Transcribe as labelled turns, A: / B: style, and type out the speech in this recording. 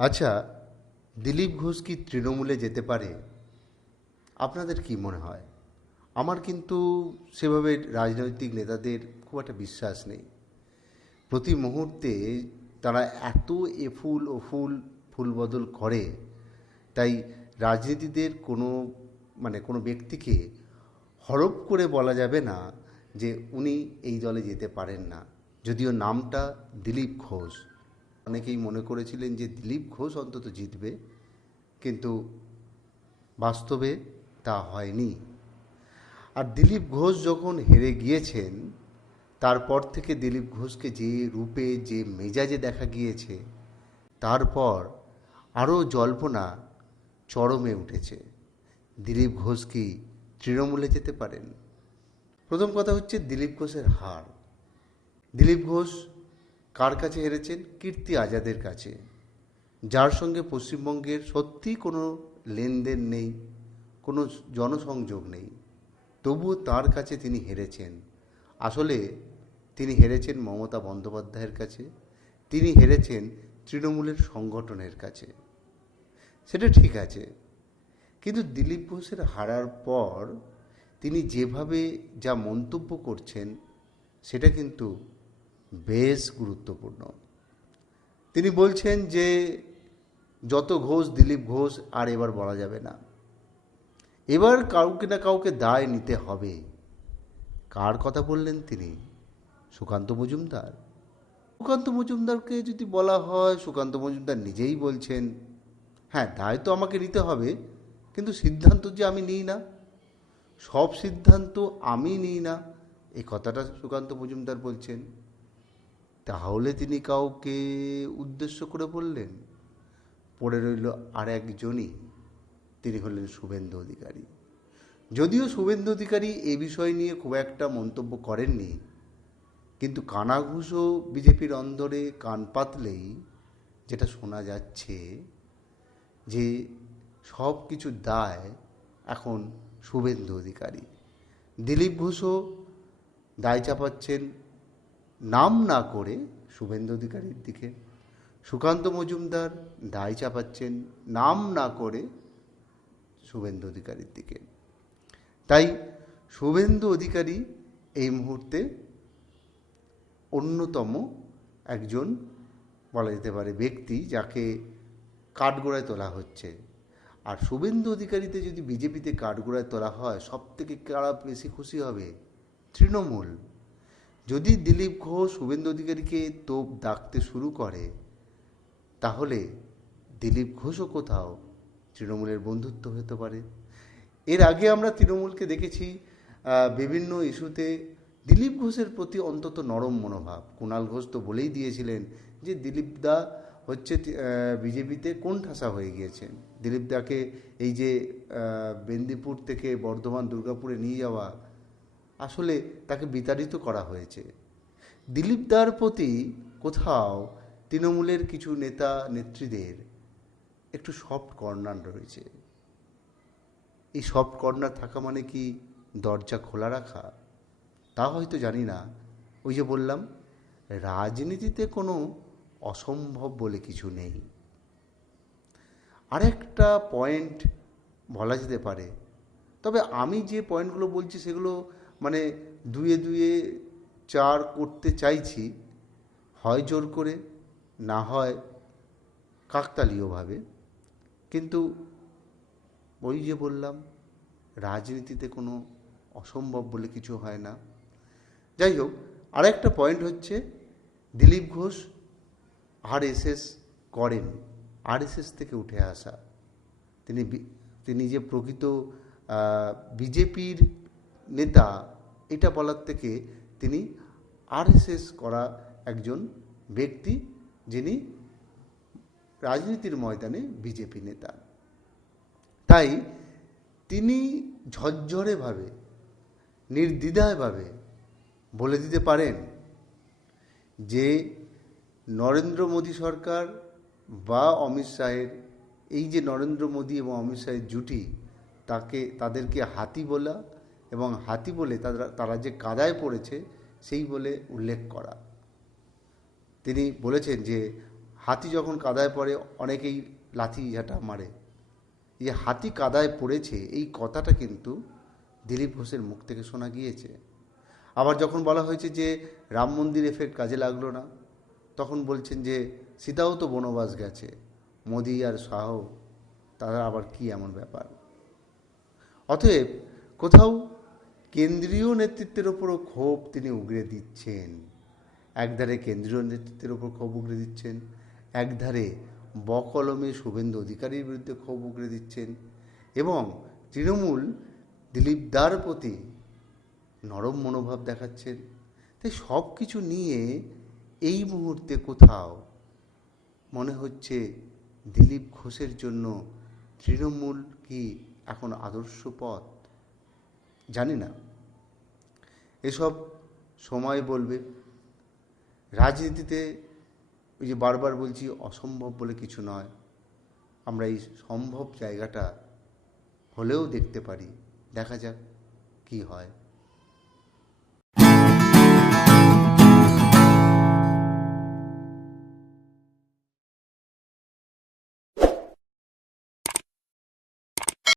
A: আচ্ছা দিলীপ ঘোষ কি তৃণমূলে যেতে পারে? আপনাদের কি মনে হয়? আমার কিন্তু সেভাবে রাজনৈতিক নেতাদের খুব একটা বিশ্বাস নেই। প্রতি মুহূর্তে তারা এত এফুল ও ফুল ফুল বদল করে, তাই রাজনীতিদের কোনো মানে কোনো ব্যক্তিকে হরপ করে বলা যাবে না যে উনি এই দলে যেতে পারেন না। যদিও নামটা দিলীপ ঘোষ। অনেকেই মনে করেছিলেন যে দিলীপ ঘোষ অন্তত জিতবে, কিন্তু বাস্তবে তা হয়নি। আর দিলীপ ঘোষ যখন হেরে গিয়েছেন, তারপর থেকে দিলীপ ঘোষকে যে রূপে, যে মেজাজে দেখা গিয়েছে, তারপর আরও জল্পনা চরমে উঠেছে। দিলীপ ঘোষ কি তৃণমূলে যেতে পারেন? প্রথম কথা হচ্ছে দিলীপ ঘোষের হার। দিলীপ ঘোষ কার কাছে হেরেছেন? কীর্তি আজাদের কাছে। যার সঙ্গে পশ্চিমবঙ্গের সত্যি কোনো লেনদেন নেই, কোনো জনসংযোগ নেই, তবুও তার কাছে তিনি হেরেছেন। আসলে তিনি হেরেছেন মমতা বন্দ্যোপাধ্যায়ের কাছে, তিনি হেরেছেন তৃণমূলের সংগঠনের কাছে। সেটা ঠিক আছে। কিন্তু দিলীপ ঘোষের হারার পর তিনি যেভাবে যা মন্তব্য করছেন, সেটা কিন্তু বেশ গুরুত্বপূর্ণ। তিনি বলছেন যে, যত ঘোষ, দিলীপ ঘোষ, আর এবার বলা যাবে না। এবার কাউকে না কাউকে দায় নিতে হবে। কার কথা বললেন তিনি? সুকান্ত মজুমদার। সুকান্ত মজুমদারকে যদি বলা হয়, সুকান্ত মজুমদার নিজেই বলছেন হ্যাঁ দায় তো আমাকে নিতে হবে, কিন্তু সিদ্ধান্ত যে আমি নিই না। সব সিদ্ধান্ত আমি নিই না। এই কথাটা সুকান্ত মজুমদার বলছেন। তাহলে তিনি কাউকে উদ্দেশ্য করে বললেন? পড়ে রইল আর একজনই তিনি হলেন শুভেন্দু অধিকারী। যদিও শুভেন্দু অধিকারী এ বিষয় নিয়ে খুব একটা মন্তব্য করেননি, কিন্তু কানাঘুষো বিজেপির অন্দরে কান পাতলেই যেটা শোনা যাচ্ছে যে সব কিছু দায় এখন শুভেন্দু অধিকারী। দিলীপ ঘোষও দায় চাপাচ্ছেন নাম না করে শুভেন্দু অধিকারীর দিকে। সুকান্ত মজুমদার দায় চাপাচ্ছেন, নাম না করে শুভেন্দু অধিকারীর দিকে। তাই শুভেন্দু অধিকারী এই মুহূর্তে অন্যতম একজন বলা যেতে পারে ব্যক্তি যাকে কাঠগোড়ায় তোলা হচ্ছে। আর শুভেন্দু অধিকারীতে যদি বিজেপিতে কাঠগোড়ায় তোলা হয় সব থেকে কারা বেশি খুশি হবে? তৃণমূল। যদি দিলীপ ঘোষ শুভেন্দু অধিকারীকে তোপ ডাকতে শুরু করে, তাহলে দিলীপ ঘোষও কোথাও তৃণমূলের বন্ধুত্ব হতে পারে। এর আগে আমরা তৃণমূলকে দেখেছি বিভিন্ন ইস্যুতে দিলীপ ঘোষের প্রতি অন্তত নরম মনোভাব। কুণাল ঘোষ তো বলেই দিয়েছিলেন যে দিলীপ দা হচ্ছে বিজেপিতে কোন ঠাসা হয়ে গিয়েছেন। দিলীপ দাকে এই যে বেন্দিপুর থেকে বর্ধমান দুর্গাপুরে নিয়ে যাওয়া আসলে তাকে বিতাড়িত করা হয়েছে। দিলীপ দার প্রতি কোথাও তৃণমূলের কিছু নেতা, নেত্রীদের একটু সফট কর্নার রয়েছে। এই সফট কর্নার থাকা মানে কি দরজা খোলা রাখা? তা হয়তো জানি না। ওই যে বললাম, রাজনীতিতে কোনো অসম্ভব বলে কিছু নেই। আরেকটা পয়েন্ট বলা যেতে পারে। তবে আমি যে পয়েন্টগুলো বলছি সেগুলো মানে দুয়ে দুয়ে চার করতে চাইছি, হয় জোর করে, না হয় কাকতালীয়ভাবে কিন্তু ওই যে বললাম, রাজনীতিতে কোনো অসম্ভব বলে কিছু হয় না। যাই হোক, আরেকটা পয়েন্ট হচ্ছে, দিলীপ ঘোষ আরএসএস করেন আরএসএস থেকে উঠে আসা। তিনি তিনি যে প্রকৃত বিজেপির নেতা, এটা বলার থেকে তিনি আরএসএস করা একজন ব্যক্তি যিনি রাজনীতির ময়দানে বিজেপি নেতা। তাই তিনি ঝরঝরেভাবে নির্দ্বিধায়ভাবে বলে দিতে পারেন যে নরেন্দ্র মোদী সরকার বা অমিত শাহের, এই যে নরেন্দ্র মোদী এবং অমিত শাহের জুটি, তাকে, তাদেরকে হাতি বলা এবং হাতি বলে তারা তারা যে কাদায় পড়েছে সেই বলে উল্লেখ করা। তিনি বলেছেন যে, হাতি যখন কাদায় পড়ে, অনেকেই লাথি ঝাঁটা মারে। যে হাতি কাদায় পড়েছে, এই কথাটা কিন্তু দিলীপ ঘোষের মুখ থেকে শোনা গিয়েছে। আবার যখন বলা হয়েছে যে, রাম মন্দির এফেক্ট কাজে লাগল না, তখন বলছেন যে, সীতাও তো বনবাস গেছে, মোদি আর শাহ, তারা আবার কি এমন ব্যাপার? অতএব কোথাও কেন্দ্রীয় নেতৃত্বের ওপরও ক্ষোভ তিনি উগরে দিচ্ছেন। একধারে কেন্দ্রীয় নেতৃত্বের ওপর ক্ষোভ উগরে দিচ্ছেন। একধারে বকলমে শুভেন্দু অধিকারীর বিরুদ্ধে ক্ষোভ উগরে দিচ্ছেন। এবং তৃণমূল দিলীপ দার প্রতি নরম মনোভাব দেখাচ্ছেন। তাই সব কিছু নিয়ে এই মুহূর্তে কোথাও মনে হচ্ছে দিলীপ ঘোষের জন্য তৃণমূল কি এখন আদর্শ পথ? জানি না। এসব সময় বলবে। রাজনীতিতে ওই যে বারবার বলছি, অসম্ভব বলে কিছু নয়। আমরা এই সম্ভব জায়গাটা হলেও দেখতে পারি। দেখা যাক কি হয়।